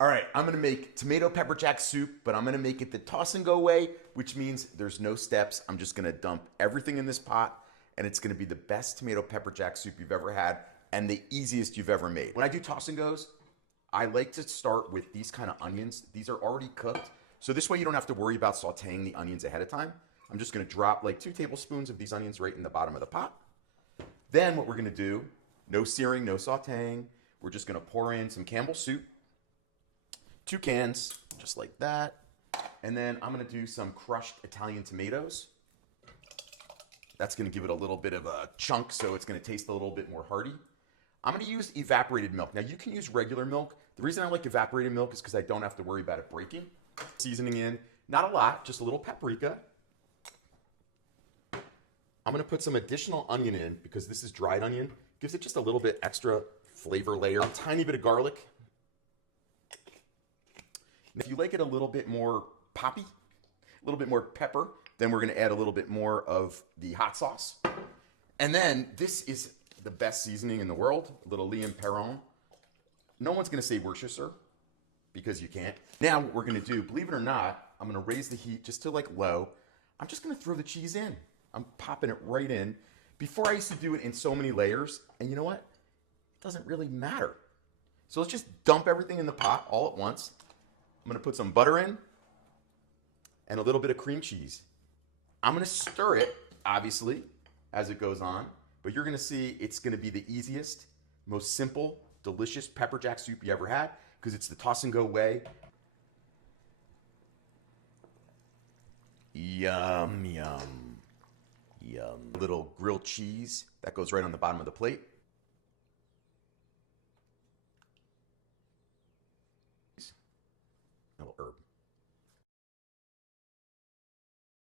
All right, I'm gonna make tomato pepper jack soup, but I'm gonna make it the toss and go way, which means there's no steps. I'm just gonna dump everything in this pot, and it's gonna be the best tomato pepper jack soup you've ever had and the easiest you've ever made. When I do toss and goes, I like to start with these kind of onions. These are already cooked, so this way you don't have to worry about sauteing the onions ahead of time. I'm just gonna drop like 2 tablespoons of these onions right in the bottom of the pot. Then what we're gonna do, no searing, no sauteing, we're just gonna pour in some Campbell's soup, 2 cans, just like that. And then I'm gonna do some crushed Italian tomatoes. That's gonna give it a little bit of a chunk, so it's gonna taste a little bit more hearty. I'm gonna use evaporated milk. Now you can use regular milk. The reason I like evaporated milk is because I don't have to worry about it breaking. Seasoning in, not a lot, just a little paprika. I'm gonna put some additional onion in because this is dried onion. Gives it just a little bit extra flavor layer. A tiny bit of garlic. If you like it a little bit more poppy, a little bit more pepper, then we're gonna add a little bit more of the hot sauce. And then this is the best seasoning in the world, a little Liam Perron. No one's gonna say Worcestershire because you can't. Now what we're gonna do, believe it or not, I'm gonna raise the heat just to like low. I'm just gonna throw the cheese in. I'm popping it right in. Before I used to do it in so many layers, and you know what? It doesn't really matter. So let's just dump everything in the pot all at once. I'm gonna put some butter in and a little bit of cream cheese. I'm gonna stir it, obviously, as it goes on, but you're gonna see it's gonna be the easiest, most simple, delicious pepper jack soup you ever had because it's the toss and go way. Yum, yum, yum. A little grilled cheese that goes right on the bottom of the plate. A little herb.